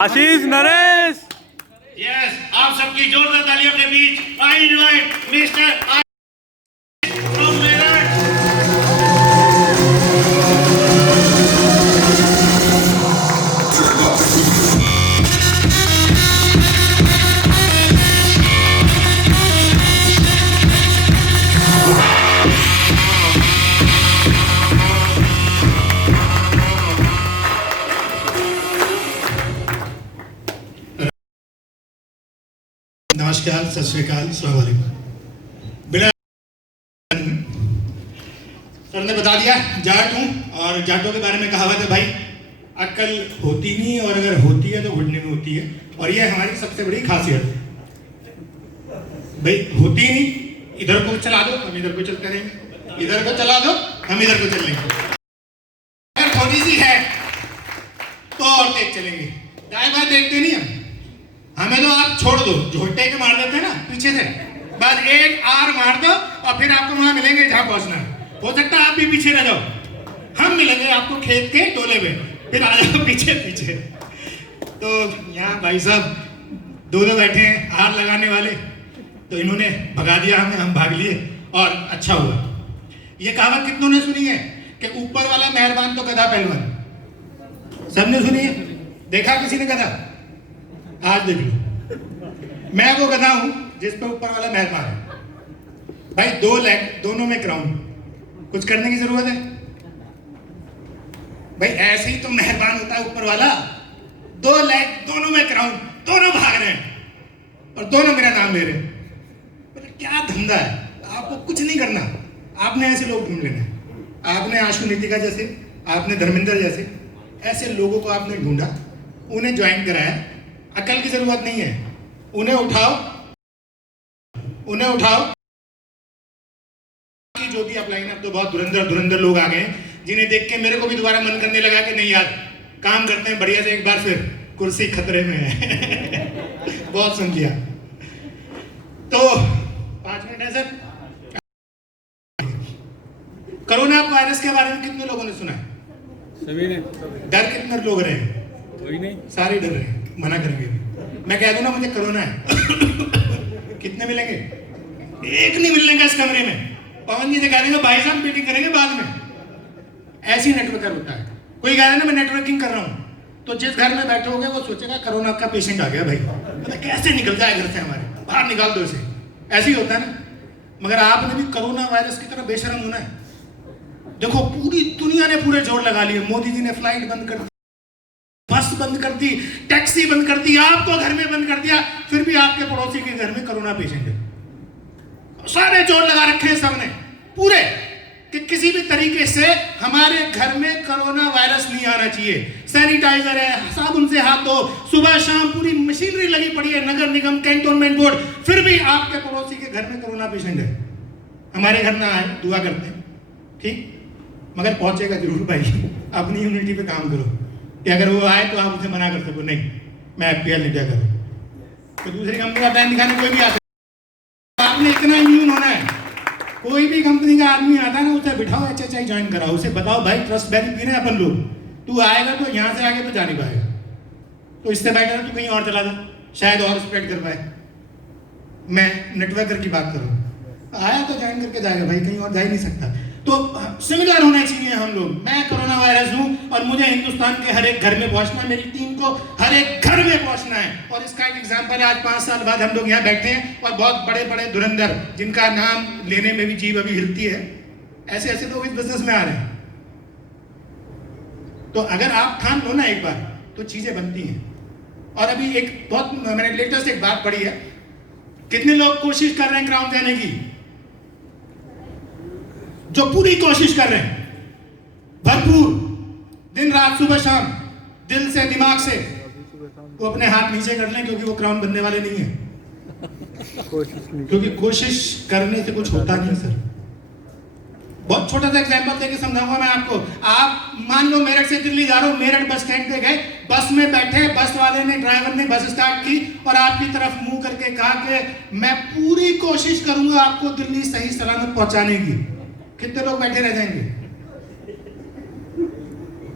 आशीष Naresh. Yes, आप सबकी जोरदार तालियों के बीच I invite mister from Meerut. नमस्कार, सत श्री अकाल, अस्सलाम वालेकुम। बिना सर ने बता दिया, जाट हूँ और जाटों के बारे में कहावत है भाई, अक्ल होती नहीं और अगर होती है तो घुटने में होती है, और ये हमारी सबसे बड़ी खासियत है। भाई होती नहीं, इधर को चला दो हम इधर को चलते रहेंगे, इधर को चला दो हम इधर को चलेंगे। अगर थोड़ी सी है तो और तेज चलेंगे, दाएं बाएं देखते नहीं हम। हमें तो आप छोड़ दो, झोटे के मार देते हैं ना पीछे से, बस एक आर मार दो और फिर आपको वहां मिलेंगे जहां पहुंचना है। हो सकता है आप भी पीछे रह जाओ, हम मिलेंगे आपको खेत के टोले में, फिर आ जाओ पीछे पीछे। तो यहाँ भाई साहब दो बैठे हैं आर लगाने वाले, तो इन्होंने भगा दिया हमें, हम भाग लिए और अच्छा हुआ। ये कहावत कितनों ने सुनी है कि ऊपर वाला मेहरबान तो गधा पहलवान? सबने सुनी है? देखा किसी ने गधा? आज देख लो, मैं वो गधा हूं जिस पे ऊपर वाला मेहरबान है। भाई दो लेग, दोनों में क्राउन, कुछ करने की जरूरत है? भाई ऐसे ही तो मेहरबान होता है ऊपर वाला, दो लेग, दोनों में क्राउन, दोनों भाग रहे हैं और दोनों मेरा नाम ले रहे हैं। क्या धंधा है? आपको कुछ नहीं करना, आपने ऐसे लोग ढूंढ लेना है। आपने आशु नीतिका जैसे, आपने धर्मेंद्र जैसे, ऐसे लोगों को आपने ढूंढा, उन्हें ज्वाइन कराया। अकल की जरूरत नहीं है, उन्हें उठाओ, उन्हें उठाओ। जो भी आप लाइन, अब तो बहुत धुरंधर लोग आ गए जिन्हें देख के मेरे को भी दोबारा मन करने लगा कि नहीं यार, काम करते हैं बढ़िया से, एक बार फिर कुर्सी खतरे में है। बहुत सुन लिया। तो 5 मिनट है सर। कोरोना वायरस के बारे में कितने लोगों ने सुना है? सभी ने। डर कितने लोग रहे? कोई नहीं, सारे डर रहे हैं, मना करेंगे। मैं कह दूं ना मुझे कोरोना है, कितने मिलेंगे? एक नहीं मिलने का इस कमरे में। पवन जी से कह देंगे भाई साहब मीटिंग करेंगे बाद में। ऐसी नेटवर्कर होता है। कोई कह रहा है ना मैं नेटवर्किंग कर रहा हूँ, तो जिस घर में बैठे होगे वो सोचेगा कोरोना का पेशेंट आ गया भाई, मतलब कैसे निकल जाए घर से, हमारे बाहर निकाल दो इसे। ऐसे ही होता है ना। मगर आपने भी कोरोना वायरस की तरह बेशरम होना है। देखो पूरी दुनिया ने पूरे जोर लगा लिए, मोदी जी ने फ्लाइट बंद कर दी, बस बंद कर दी, टैक्सी बंद कर दी, आपको घर में बंद कर दिया, फिर भी आपके पड़ोसी के घर में कोरोना पेशेंट है। सारे जोर लगा रखे हैं सबने पूरे, कि किसी भी तरीके से हमारे घर में कोरोना वायरस नहीं आना चाहिए। सैनिटाइजर है, साबुन से हाथ धो, सुबह शाम पूरी मशीनरी लगी पड़ी है, नगर निगम, कैंटोनमेंट बोर्ड, फिर भी आपके पड़ोसी के घर में कोरोना पेशेंट है। हमारे घर ना आए, दुआ करते हैं, ठीक, मगर पहुंचेगा जरूर भाई। अपनी यूनिटी पे काम करो कि अगर वो आए तो आप उसे मना कर सको, नहीं मैं FPL नहीं दिया करूँ, तो दूसरी कंपनी का प्लान दिखाने कोई भी आ सकता। आपने इतना इम्यून होना है, कोई भी कंपनी का आदमी आता है ना, उसे बिठाओ, HHI ज्वाइन कराओ, उसे बताओ भाई ट्रस्ट बैरी पी रहे हैं अपन लोग, तू आएगा तो यहाँ से आगे तो जा नहीं पाएगा, तो इससे बेटर तू कहीं और चला जा, शायद और स्प्रेड कर पाए। मैं नेटवर्कर की बात करूँ, आया तो ज्वाइन करके जाएगा भाई, कहीं और जा ही नहीं सकता। तो सिमिलर होना चाहिए हम लोग। मैं कोरोना वायरस हूं और मुझे हिंदुस्तान के हर एक घर में पहुंचना है, मेरी टीम को हर एक घर में पहुंचना है। और इसका एक एग्जांपल है, आज 5 साल बाद हम लोग यहाँ बैठे हैं और बहुत बड़े बड़े धुरंधर, जिनका नाम लेने में भी जीभ अभी हिलती है, ऐसे ऐसे लोग इस बिजनेस में आ रहे हैं। तो अगर आप ठान लो ना एक बार, तो चीजें बनती हैं। और अभी एक बहुत मैंने लेटेस्ट एक बात पढ़ी है, कितने लोग कोशिश कर रहे हैं ग्राउंड जाने की? जो पूरी कोशिश कर रहे हैं, भरपूर, दिन रात सुबह शाम, दिल से दिमाग से, वो अपने हाथ नीचे कर लें, क्योंकि वो क्राउन बनने वाले नहीं है। क्योंकि कोशिश करने से कुछ होता नहीं सर। बहुत छोटा सा एग्जांपल देके समझाऊंगा मैं आपको। आप मान लो मेरठ से दिल्ली जा रहे हो, मेरठ बस स्टैंड पे गए, बस में बैठे, बस वाले ने, ड्राइवर ने बस स्टार्ट की और आपकी तरफ मुंह करके कहा कि मैं पूरी कोशिश करूंगा आपको दिल्ली सही सलामत पहुंचाने की। कितने लोग बैठे रह जाएंगे?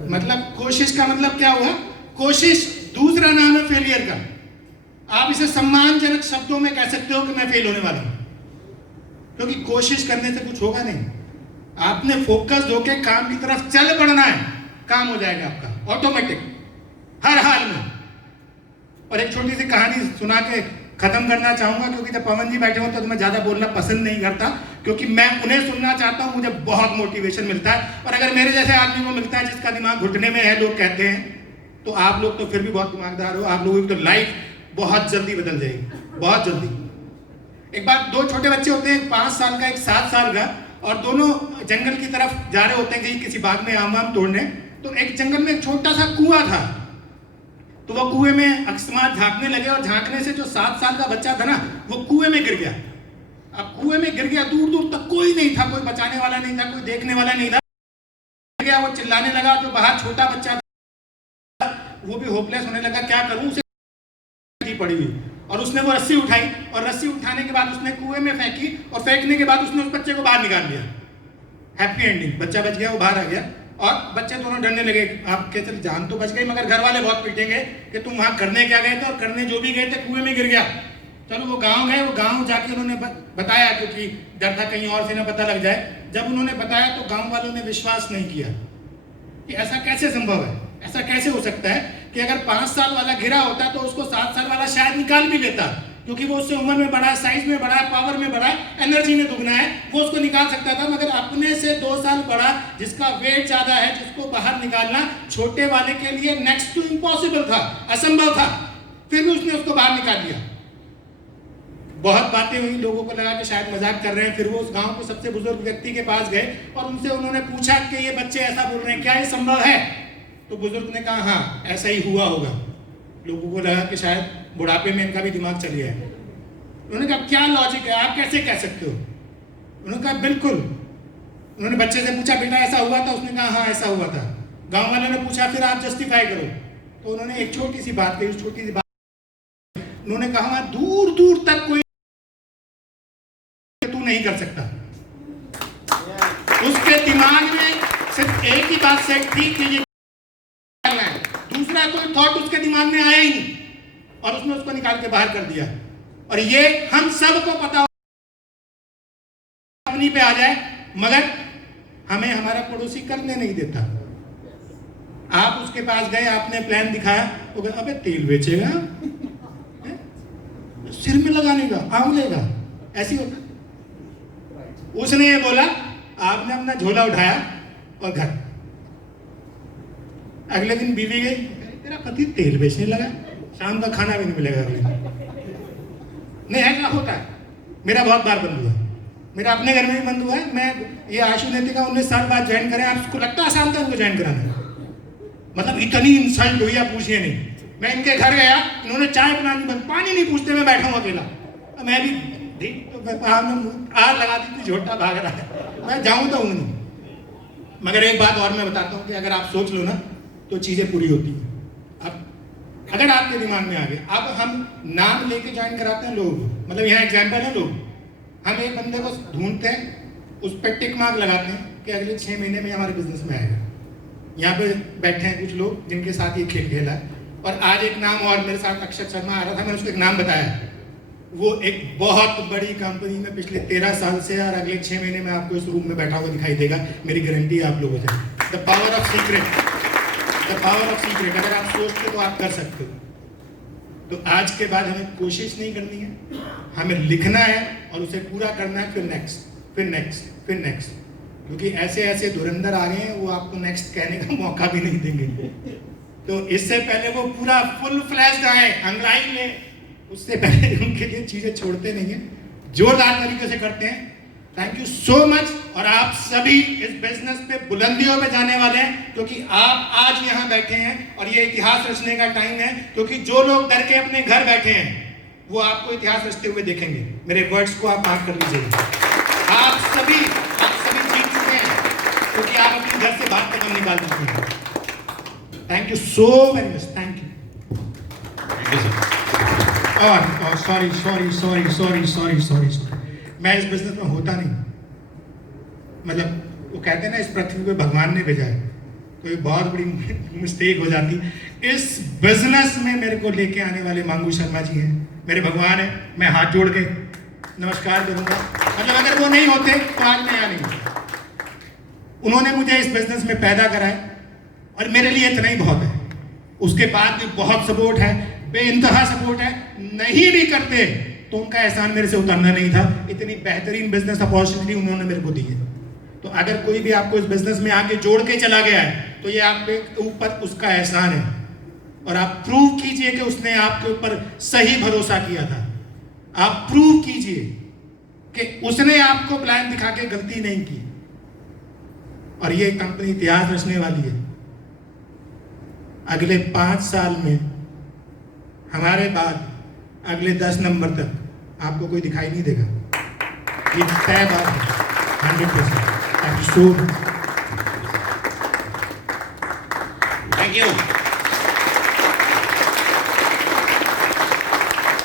मतलब कोशिश का मतलब क्या हुआ? कोशिश दूसरा नाम है फेलियर का। आप इसे सम्मानजनक शब्दों में कह सकते हो कि मैं फेल होने वाला हूं, क्योंकि कोशिश करने से कुछ होगा नहीं। आपने फोकस होकर काम की तरफ चल पड़ना है, काम हो जाएगा आपका ऑटोमेटिक, हर हाल में। और एक छोटी सी कहानी सुना के खत्म करना चाहूंगा, क्योंकि जब पवन जी बैठे हो तो मैं ज्यादा बोलना पसंद नहीं करता, क्योंकि मैं उन्हें सुनना चाहता हूं, मुझे बहुत मोटिवेशन मिलता है। और अगर मेरे जैसे आदमी को मिलता है जिसका दिमाग घुटने में है, लोग कहते हैं, तो आप लोग तो फिर भी बहुत दिमागदार हो, आप लोगों की तो लाइफ बहुत जल्दी बदल जाएगी, बहुत जल्दी। एक बार दो छोटे बच्चे होते हैं, 5 साल का, एक 7 साल का, और दोनों जंगल की तरफ जा रहे होते हैं कि किसी बाग में आम वाम तोड़ने। तो एक जंगल में एक छोटा सा कुआं था, तो वो कुएं में अकस्मात झांकने लगे, और झांकने से जो 7 साल का बच्चा था ना, वो कुएं में गिर गया। अब कुएं में गिर गया, दूर दूर तक कोई नहीं था, कोई बचाने वाला नहीं था, कोई देखने वाला नहीं था। गया, वो चिल्लाने लगा, जो बाहर छोटा बच्चा था वो भी होपलेस होने लगा, क्या करूं, उसे पड़ी हुई। और उसने वो रस्सी उठाई, और रस्सी उठाने के बाद उसने कुएं में फेंकी, और फेंकने के बाद उसने उस बच्चे को बाहर निकाल लिया। हैप्पी एंडिंग, बच्चा बच गया, वो बाहर आ गया। और बच्चे दोनों डरने लगे, आप क्या, चल जान तो बच गई, मगर घर वाले बहुत पीटेंगे कि तुम वहां करने क्या गए थे, और करने जो भी गए थे कुएं में गिर गया। चलो वो गांव गए, वो गांव जाके उन्होंने बताया, क्योंकि डर था कहीं और से ना पता लग जाए। जब उन्होंने बताया तो गांव वालों ने विश्वास नहीं किया कि ऐसा कैसे संभव है, ऐसा कैसे हो सकता है कि अगर 5 साल वाला गिरा होता तो उसको 7 साल वाला शायद निकाल भी लेता, क्योंकि वो उससे उम्र में बड़ा है, साइज में बड़ा है, पावर में बड़ा है, एनर्जी में दुगना है, वो उसको निकाल सकता था। मगर अपने से 2 साल बड़ा, जिसका वेट ज्यादा है, जिसको बाहर निकालना छोटे वाले के लिए नेक्स्ट टू इम्पॉसिबल था, असंभव था, फिर भी उसने उसको बाहर निकाल दिया। बहुत बातें हुई, लोगों को लगा कि शायद मजाक कर रहे हैं। फिर वो उस गांव के सबसे बुजुर्ग व्यक्ति के पास गए और उनसे उन्होंने पूछा कि ये बच्चे ऐसा बोल रहे हैं, क्या ये संभव है? तो बुजुर्ग ने कहा हाँ, ऐसा ही हुआ होगा। लोगों को लगा कि शायद बुढ़ापे में इनका भी दिमाग चल गया है। उन्होंने कहा क्या लॉजिक है, आप कैसे कह सकते हो? उन्होंने कहा बिल्कुल। उन्होंने बच्चे से पूछा बेटा ऐसा हुआ था? उसने कहा हाँ ऐसा हुआ था। गांव वालों ने पूछा फिर आप जस्टिफाई करो। तो उन्होंने एक छोटी सी बात कही, उस छोटी सी बात उन्होंने कहा वहां दूर दूर तक कोई तू नहीं कर सकता। उसके दिमाग में सिर्फ एक ही बात सेट थी कि ये करना है, दूसरा कोई थॉट उसके दिमाग में आया ही नहीं, और उसने उसको निकाल के बाहर कर दिया। और ये हम सबको पता अपनी पे आ जाए, मगर हमें हमारा पड़ोसी करने नहीं देता। आप उसके पास गए, आपने प्लान दिखाया, वो कहा अबे तेल बेचेगा, सिर में लगाने का, आंवले का, ऐसी होता। उसने ये बोला, आपने अपना झोला उठाया और घर। अगले दिन बीवी गई, तेरा पति तेल बेचने लगा, शाम का खाना भी नहीं मिलेगा अगले दिन। नहीं ऐसा होता है, मेरा बहुत बार बंद हुआ, मेरा अपने घर में भी बंद हुआ है। मैं ये आशु नेतिका 19 साल बाद ज्वाइन करें, आपको लगता है आसान था उनको ज्वाइन कराना? मतलब इतनी इंसल्ट हुई, आप पूछिए नहीं। मैं इनके घर गया, इन्होंने चाय बनानी बंद, पानी नहीं पूछते, मैं बैठा हूँ अकेला। मैं भी तो आग लगा दी थी, झोटा भाग रहा है, मैं जाऊँ तो हूँ नहीं। मगर एक बात और मैं बताता हूँ कि अगर आप सोच लो ना तो चीजें पूरी होती हैं। अब अगर आपके दिमाग में आ गया, अब हम नाम लेके ज्वाइन कराते हैं लोग, मतलब यहाँ एग्जाम्पल है, लोग हम एक बंदे को ढूंढते हैं, उस पर टिक मार्क लगाते हैं कि अगले 6 महीने में हमारे बिजनेस में आएगा। यहाँ पे बैठे हैं कुछ लोग जिनके साथ ये खेल खेला है। और आज एक नाम और मेरे साथ अक्षय शर्मा आ रहा था, मैंने उसको एक नाम बताया, वो एक बहुत बड़ी कंपनी में पिछले 13 साल से, और अगले 6 महीने में आपको इस रूम में बैठा हुआ दिखाई देगा। मेरी गारंटी है आप लोगों से। The power of secret, the power of secret. अगर आप सोचते तो आप कर सकते हो। तो आज के बाद हमें कोशिश नहीं करनी है, हमें लिखना है और उसे पूरा करना है, फिर नेक्स्ट, फिर नेक्स्ट, फिर नेक्स्ट। क्योंकि ऐसे ऐसे धुरंधर आ गए हैं, वो आपको नेक्स्ट कहने का मौका भी नहीं देंगे। तो इससे पहले वो पूरा फुल फ्लैश्ड आए अंग्राई में, उससे पहले उनके लिए चीजें छोड़ते नहीं है, जोरदार तरीके से करते हैं। Thank you so much. और आप सभी इस बिजनेस पे बुलंदियों पे जाने वाले हैं, क्योंकि आप आज यहाँ बैठे हैं और ये इतिहास रचने का टाइम है। क्योंकि जो लोग डर के अपने घर बैठे हैं वो आपको इतिहास रचते हुए देखेंगे। मेरे वर्ड्स को आप मार्क कर लीजिएगा। आप सभी जीत चुके हैं, क्योंकि आप अपने घर से बात कदम निकाल चुके हैं। Thank you so very much, thank you. और सॉरी, मैं इस बिजनेस में होता नहीं। मतलब वो कहते हैं ना, इस पृथ्वी पे भगवान ने भेजा है, तो ये बहुत बड़ी मिस्टेक हो जाती। इस बिजनेस में मेरे को लेके आने वाले मांगू शर्मा जी हैं, मेरे भगवान हैं। मैं हाथ जोड़ के नमस्कार करूंगा। मतलब अगर वो नहीं होते तो आज मैं यहाँ नहीं होता। उन्होंने मुझे इस बिजनेस में पैदा कराया और मेरे लिए इतना ही बहुत है। उसके बाद भी बहुत सपोर्ट है, बेइंतहा सपोर्ट है। नहीं भी करते तो उनका एहसान मेरे से उतरना नहीं था। इतनी बेहतरीन बिजनेस अपॉर्चुनिटी उन्होंने मेरे को दी है। तो अगर कोई भी आपको इस बिजनेस में आके जोड़ के चला गया है तो ये आप पे ऊपर उसका एहसान है, और आप प्रूव कीजिए कि उसने आपके ऊपर सही भरोसा किया था। आप प्रूव कीजिए कि उसने आपको प्लान दिखा के गलती नहीं की। और ये कंपनी इतिहास रचने वाली है। अगले 5 साल में हमारे बाद अगले 10 नंबर तक आपको कोई दिखाई नहीं देगा। ये तय बात है 100%। Thank you so much. Thank you.